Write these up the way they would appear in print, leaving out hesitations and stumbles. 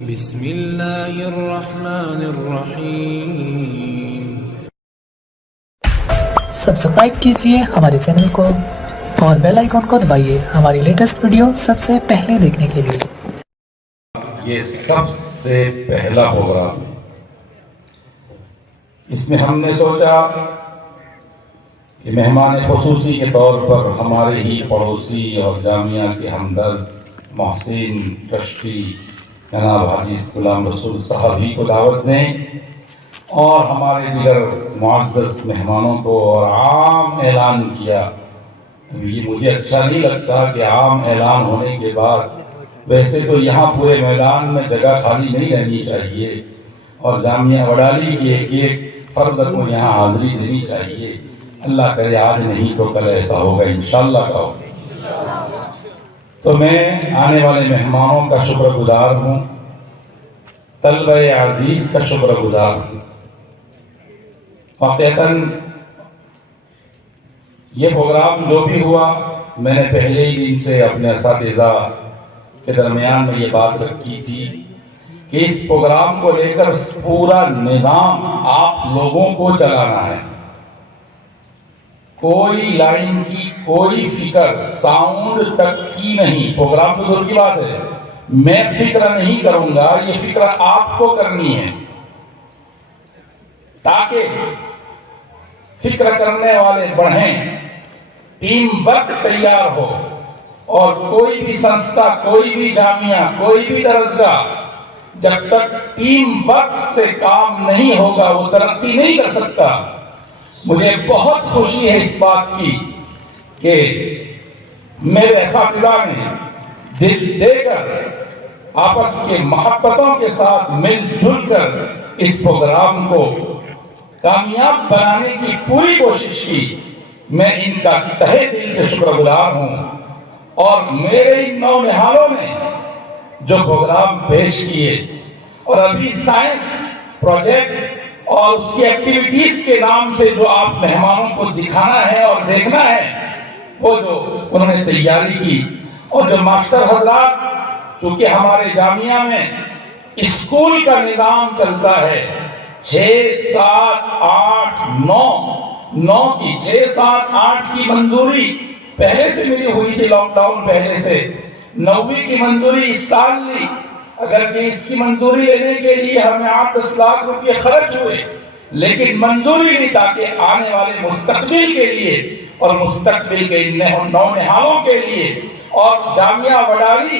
بسم اللہ الرحمن الرحیم۔ سبسکرائب کیجئے ہمارے چینل کو اور بیل آئیکن کو دبائیے ہماری لیٹسٹ ویڈیو سب سے پہلے دیکھنے کے لیے۔ یہ سب سے پہلا پروگرام، اس میں ہم نے سوچا کہ مہمان خصوصی کے طور پر ہمارے ہی پڑوسی اور جامعہ کے ہمدرد محسن کشتی جناب حاجی غلام رسول صاحب ہی کو دعوت دیں اور ہمارے دیگر معزز مہمانوں کو، اور عام اعلان کیا۔ یہ مجھے اچھا نہیں لگتا کہ عام اعلان ہونے کے بعد، ویسے تو یہاں پورے میدان میں جگہ خالی نہیں رہنی چاہیے اور جامعہ وڈالی کی ایک فرد کو یہاں حاضری دینی چاہیے۔ اللہ کرے آج نہیں تو کل ایسا ہوگا، انشاءاللہ کا ہوگا۔ تو میں آنے والے مہمانوں کا شکر گزار ہوں، طلبہ عزیز کا شکر گزار ہوں۔ واقعتاً یہ پروگرام جو بھی ہوا، میں نے پہلے ہی دن سے اپنے اساتذہ کے درمیان میں یہ بات رکھی تھی کہ اس پروگرام کو لے کر پورا نظام آپ لوگوں کو چلانا ہے۔ کوئی لائن کی کوئی فکر ساؤنڈ تک کی نہیں، پروگرام تو دور کی بات ہے، میں فکر نہیں کروں گا، یہ فکر آپ کو کرنی ہے تاکہ فکر کرنے والے بڑھیں، ٹیم ورک تیار ہو، اور کوئی بھی سنستھا، کوئی بھی جامعہ، کوئی بھی درسگاہ جب تک ٹیم ورک سے کام نہیں ہوگا وہ ترقی نہیں کر سکتا۔ مجھے بہت خوشی ہے اس بات کی کہ میرے اساتذہ نے دل دے کر آپس کے محبتوں کے ساتھ مل جل کر اس پروگرام کو کامیاب بنانے کی پوری کوشش کی۔ میں ان کا تہہ دل سے شکر گزار ہوں، اور میرے ان نونہالوں نے جو پروگرام پیش کیے اور ابھی سائنس پروجیکٹ اور اس کی ایکٹیویٹیز کے نام سے جو آپ مہمانوں کو دکھانا ہے اور دیکھنا ہے، وہ جو انہوں نے تیاری کی، اور جو ماسٹر حضرات، چونکہ ہمارے جامعہ میں اسکول کا نظام چلتا ہے 6 7 8 9 کی 6 7 8 کی منظوری پہلے سے ملی ہوئی تھی، لاک ڈاؤن پہلے سے 9ویں کی منظوری اس سال لی، اگرچہ اس کی منظوری لینے کے لیے ہمیں 8-10 لاکھ روپے خرچ ہوئے، لیکن منظوری لی تاکہ آنے والے مستقبل کے لیے اور مستقبل کے نونہالوں کے لیے اور جامعہ وڈالی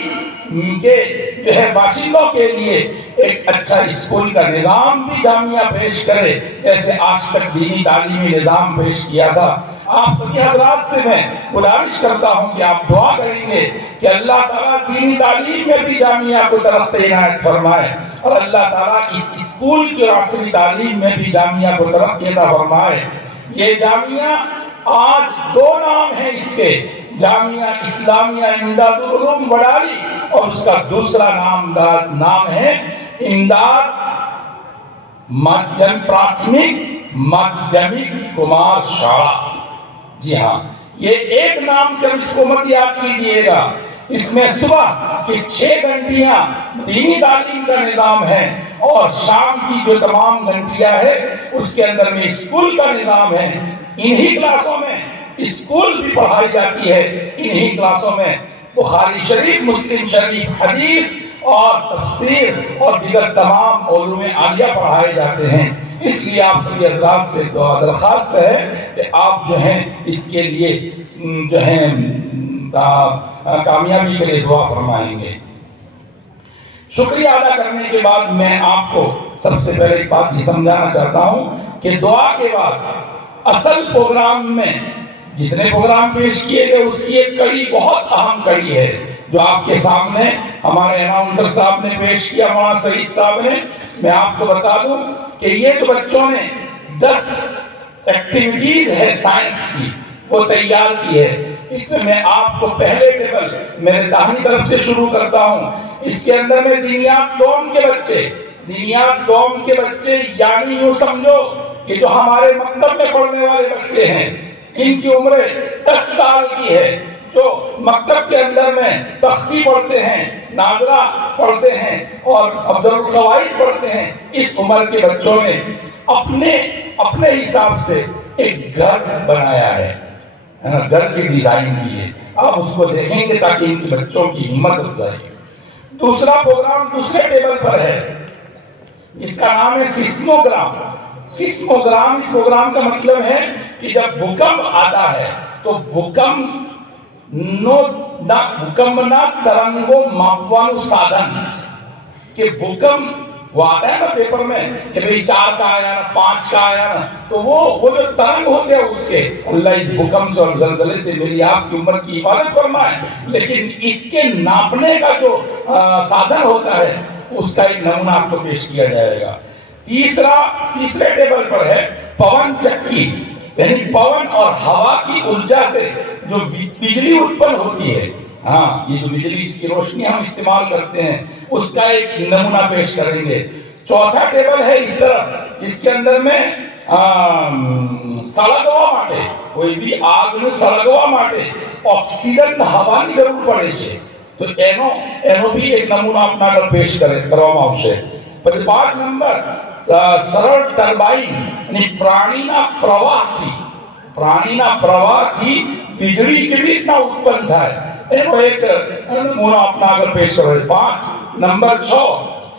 کے جو ہے باشندوں کے لیے ایک اچھا اسکول کا نظام بھی جامعہ پیش کرے، جیسے آج تک دینی تعلیمی نظام پیش کیا تھا۔ آپ سبھی حضرات سے میں گزارش کرتا ہوں کہ آپ دعا کریں گے کہ اللہ تعالیٰ دینی تعلیم میں بھی جامعہ کو ترقی عنایت فرمائے، اور اللہ تعالیٰ اس اسکول کی اور عصری تعلیم میں بھی جامعہ کو ترقی عطا فرمائے۔ یہ جامعہ آج 2 نام ہیں اس کے، جامعہ اسلامیہ امداد العلوم وڈالی، اور اس کا دوسرا نام ہے امداد پراتھمک مادھمک کمار شالا۔ جی ہاں، یہ ایک نام سے اس کو مت یاد کیجیے گا۔ اس میں صبح کی 6 گھنٹیاں دینی تعلیم کا نظام ہے، اور شام کی جو تمام گھنٹیاں ہے اس کے اندر میں اسکول کا نظام ہے۔ انہی کلاسوں میں اسکول بھی پڑھائی جاتی ہے، انہی کلاسوں میں بخاری شریف، مسلم شریف، حدیث اور تفسیر اور دیگر تمام علوم عالیہ پڑھائے جاتے ہیں۔ اس لیے آپ سبھی حضرات سے درخواست ہے کہ آپ جو ہیں اس کے لیے جو ہیں کامیابی کے لیے دعا فرمائیں گے۔ شکریہ ادا کرنے کے بعد میں آپ کو سب سے پہلے ایک بات یہ سمجھانا چاہتا ہوں کہ دعا کے بعد اصل پروگرام میں جتنے پروگرام پیش کیے گئے اس کی ایک کڑی، بہت اہم کڑی ہے، جو آپ کے سامنے ہمارے اناؤنسر صاحب نے پیش کیا، مولانا سعید صاحب نے۔ میں آپ کو بتا دوں کہ یہ جو بچوں نے 10 ایکٹیویٹیز ہے سائنس کی وہ تیار کی ہے، اس میں آپ کو پہلے ٹیبل میرے داہنی طرف سے شروع کرتا ہوں۔ اس کے اندر میں دینیات دوم کے بچے یعنی یوں سمجھو کہ جو ہمارے مکتب میں پڑھنے والے بچے ہیں، جن کی عمر 10 سال کی ہے، جو مکتب کے اندر میں تختی پڑھتے ہیں، ناظرہ پڑھتے ہیں اور افضل القواعد پڑھتے ہیں، اس عمر کے بچوں نے اپنے حساب سے ایک گھر بنایا ہے، گھر کی ڈیزائن کی ہے. آپ اس کو دیکھیں گے تاکہ ان کے بچوں کی ہمت افزائی. دوسرا پروگرام دوسرے ٹیبل پر ہے جس کا نام ہے سیسموگرام. سیسموگرام، اس پروگرام کا مطلب ہے کہ جب بھوکمپ آتا ہے تو ભૂકંપના તરંગો માપવાનું સાધન, کہ بھوکمپ وہ آتا ہے نا پیپر میں کہ بھئی 4 کا آیا نا 5 کا آیا نا، تو وہ جو ترنگ ہوتے ہیں اس کے، اللہ اس بھوکمپ سے اور زلزلے سے میری آپ کی عمر کی حفاظت فرمائے، لیکن اس کے ناپنے کا جو سادھن ہوتا ہے اس کا ایک نمونہ آپ کو پیش کیا جائے گا. تیسرے ٹیبل پر ہے پون چکی، یعنی پون اور ہوا کی ارجا سے جو بجلی اتپن ہوتی ہے، ہاں یہ جو بجلی کی روشنی ہم استعمال کرتے ہیں اس کا ایک نمونہ پیش کریں گے. چوتھا ٹیبل ہے اس طرح جس کے اندر میں સળગવા માટે કોઈ બી આગને સળગવા માટે ઓક્સિજન હવાની જરૂર પડે છે, તો એનો બી એક નમૂનો આપના પેશ કરવામાં આવશે. પછી 5 નંબર સરળ ટર્બાઇન, અને પ્રાણીના પ્રવાહથી વીજળી કેવી રીતના ઉત્પન્ન થાય એનો એક નમૂનો આપના આગળ પેશ કરે. 5 નંબર 6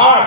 8,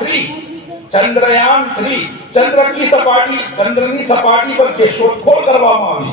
3. ચંદ્રની સપાટી પર જે શોધખોળ કરવામાં આવી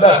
10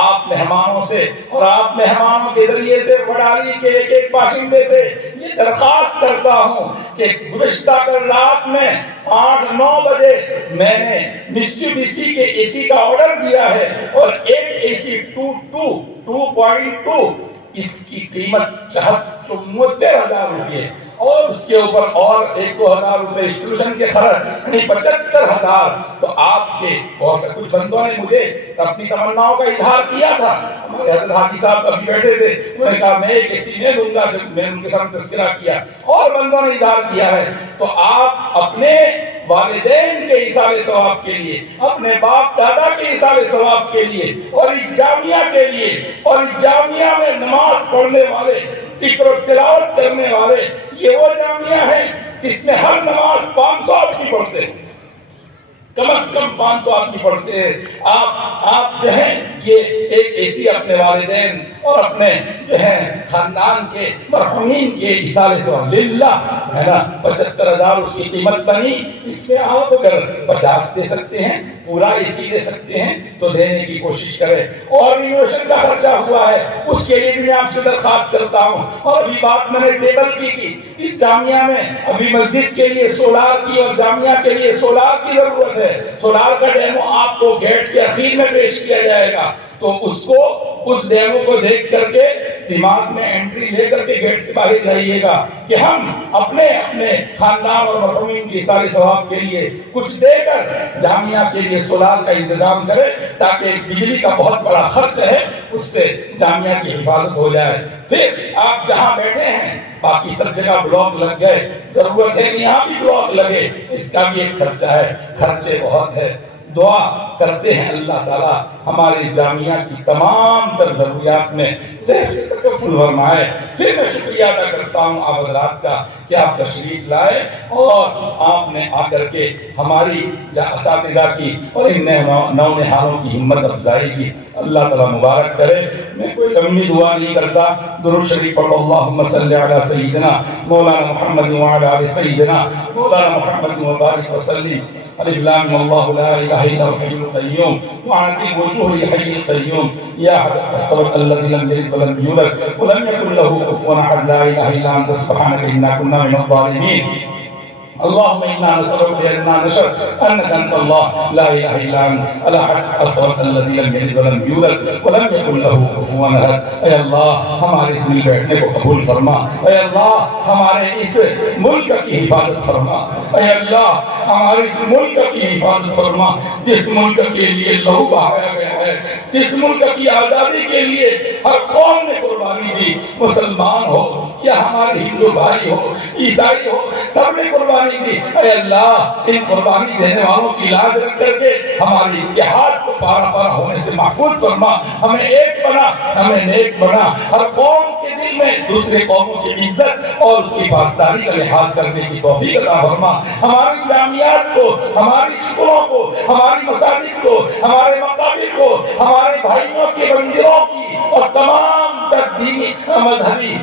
آپ مہمانوں سے اور آپ مہمانوں کے ذریعے سے وڈالی کے ایک ایک باشندے سے یہ درخواست کرتا ہوں کہ گزشتہ کل رات میں 8-9 بجے میں نے میٹسوبیشی کے اے سی کا آرڈر دیا ہے اور ایک اے سی 2.2 اس کی قیمت 74,000 روپئے اور اس کے اوپر اور 1-2 ہزار روپئے انسٹالیشن کے خرچ یعنی 75,000. تو آپ کے بہت سے کچھ بندوں نے مجھے اپنی تمناؤں کا اظہار کیا تھا. ہمارے حضرت حاجی صاحب ابھی بیٹھے تھے, انہوں نے کہا میں ایک اے سی دوں گا. جب میں ان کے ساتھ تذکرہ کیا اور بندوں نے اظہار کیا ہے, تو آپ اپنے والدین کے ایصال ثواب کے لیے, اپنے باپ دادا کے ایصال ثواب کے لیے اور اس جامعہ کے لیے اور اس جامعہ میں نماز پڑھنے والے, ذکر و تلاوت کرنے والے, یہ وہ جامعہ ہے جس میں ہر نماز 500 آدمی پڑھتے ہیں, کم از کم 500 آدمی پڑھتے ہیں. آپ جو ہیں یہ ایک ایسی اپنے والدین اور اپنے جو ہے خاندان کے مرحومین کے ایصال ثواب للہ ہے نا, 75,000 اس کی قیمت بنی. اس میں آپ اگر 50 دے سکتے ہیں, پورا اے سی دے سکتے ہیں تو دینے کی کوشش کریں. اور رینوویشن کا خرچہ ہوا ہے اس کے لیے بھی میں آپ سے درخواست کرتا ہوں. اور ابھی بات میں نے ٹیبل کی تھی, اس جامعہ میں ابھی مسجد کے لیے سولار کی اور جامعہ کے لیے سولار کی ضرورت ہے. سولار کا ڈیمو آپ کو گیٹ کے اخیر میں پیش کیا جائے گا, تو اس ڈیمو کو دیکھ کر کے دماغ میں انٹری لے کر کے گیٹ سے باہر جائیے گا کہ ہم اپنے خاندان اور مرحومین کے ایصال ثواب کے لیے کچھ دے کر جامعہ کے لیے سولار کا انتظام کریں, تاکہ بجلی کا بہت بڑا خرچ ہے اس سے جامعہ کی حفاظت ہو جائے. پھر آپ جہاں بیٹھے ہیں باقی سب جگہ بلاک لگ گئے, ضرورت ہے کہ یہاں بھی بلاک لگے, اس کا بھی ایک خرچہ ہے, خرچے بہت ہے. دعا کرتے ہیں اللہ تعالیٰ ہماری جامعہ کی تمام تر ضروریات میں تکفل فرمائے. پھر میں شکریہ ادا کرتا ہوں آپ حضرات کا کہ آپ تشریف لائے اور آپ نے آ کر کے ہماری اساتذہ کی اور ان نونہالوں کی ہمت افزائی کی. اللہ تعالیٰ مبارک کرے. میں کوئی لمبی دعا نہیں کرتا, درود شریف پڑھو. اللہم صلی علی سیدنا مولانا محمد وعلی آل سیدنا مولانا محمد وبارک وسلم. الف لام اللہ لا الہ الا هو الحی القیوم وعنتی وجوہ الحی القیوم یا حضرت الصمد الذی لم یلد ولم یولد ولم یکن له کفوا احد. لا الہ الا انت سبحانک انا کنا من الظالمین. اللهم انا نسألك بأننا نشهد انك انت الله لا اله الا انت الاحد الصمد الذي لم يلد ولم يولد ولم يكن له كفوا احد. اے اللہ ہمارے اس مل بیٹھنے کو قبول فرما. اے اللہ ہمارے اس ملک کی حفاظت فرما. اے اللہ ہمارے اس ملک کی حفاظت فرما جس ملک کے لیے لہو بہایا گیا ہے, جس ملک کی آزادی کے لیے ہر قوم نے قربانی دی, مسلمان ہو یا ہمارے ہندو بھائی ہو, عیسائی ہو, سب نے قربانی دی. اے اللہ ان قربانی دینے والوں کی لاج رکھ کر کے ہماری اتحاد کو پارا پارا ہونے سے محفوظ فرما. ہمیں ایک بنا, ہمیں نیک بنا. ہر قوم کے دل میں دوسرے قوموں کی عزت اور اس کی پاسداری کا لحاظ کرنے کی توفیق عطا فرما. ہماری جامعات کو, ہماری اسکولوں کو, ہماری مساجد کو, ہمارے مقابر کو, ہمارے بھائیوں کے مندروں کی اور تمام دینی مذہبی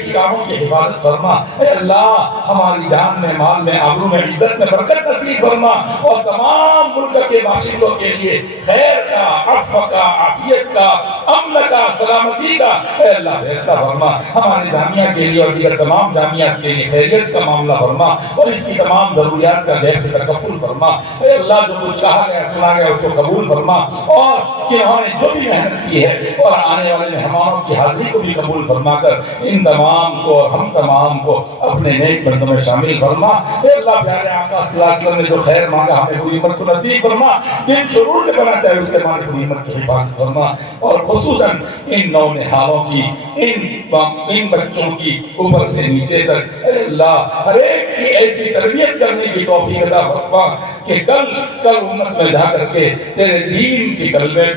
ٹھکانوں کی حفاظت فرما. اے اللہ ہماری جان میں, مال میں, آبرو میں, عزت میں برکت نصیب فرما اور تمام ملک کے باشندوں کے لیے خیر کا, عفو کا, عافیت کا, امن کا, سلامتی کا اے اللہ فیصلہ فرما. ہمارے جامعہ کے لیے اور دیگر تمام جامعات کے لیے خیریت کا معاملہ فرما اور اس کی تمام ضروریات کا غیب سے تکفل فرما. اے اللہ جو کچھ کہا گیا سنا گیا اس کو قبول فرما اور کہ انہوں نے جو بھی محنت کی ہے اور آنے والے مہمانوں کی حاضری کو بھی قبول فرما کر ان تمام کو اور ہم تمام کو اپنے نیک بندوں میں شامل فرما. اے اللہ پیارے آقا صلی اللہ علیہ وسلم نے جو خیر مانگا ہمیں پوری امت کو نصیب فرما. جن شرور سے بنا چاہے اس سے ہماری پوری امت کی حفاظت فرما اور خصوصاً ان نونہالوں کی, ان بچوں کی اوپر سے نیچے تک اے اللہ ہر ایک کی ایسی تربیت کرنے کی توفیق عطا فرما کہ کل امت میں جا کر کے تیرے دین کی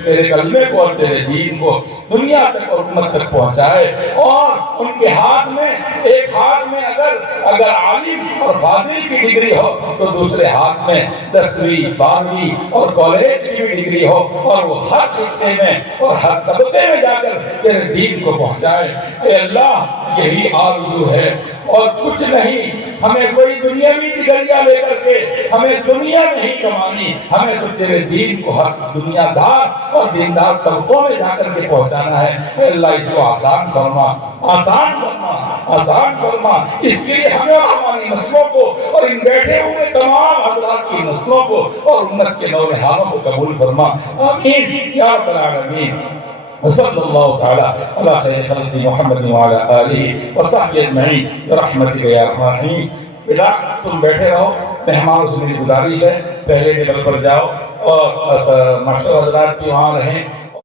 تیرے کلمے کو اور تیرے دین کو دنیا تک اور امت تک پہنچائے. اور ان کے ہاتھ میں, ایک ہاتھ میں اگر عالم اور فاضل کی ڈگری ہو تو دوسرے ہاتھ میں 10ویں 12ویں اور کالج کی بھی ڈگری ہو اور وہ ہر خطے میں اور ہر طبقے میں جا کر تیرے دین کو پہنچائے. اے اللہ یہی آرزو ہے اور کچھ نہیں. ہمیں کوئی دنیاوی تجربہ لے کر کے ہمیں دنیا نہیں کمانی، ہمیں تو تیرے دین کو ہر دنیا دار اور دیندار طبقوں میں جا کر کے پہنچانا ہے۔ اے اللہ اس کو آسان فرما، آسان فرما، آسان فرما۔ اس کے لیے ہمیں اور ہماری نسلوں کو اور ان بیٹھے ہوئے تمام حضرات کی نسلوں کو اور امت کے نوجوانوں کو قبول فرما، آمین یا رب العالمین۔ وصلی اللہ تعالی علی خیر خلق محمد وعلی آلہ وصحبہ اجمعین برحمتک یا ارحم الراحمین۔ بیٹا تم بیٹھے رہو، مہمان سے میری گزارش ہے پہلے ٹیبل پر جاؤ اور ماسٹر حضرات بھی وہاں رہیں۔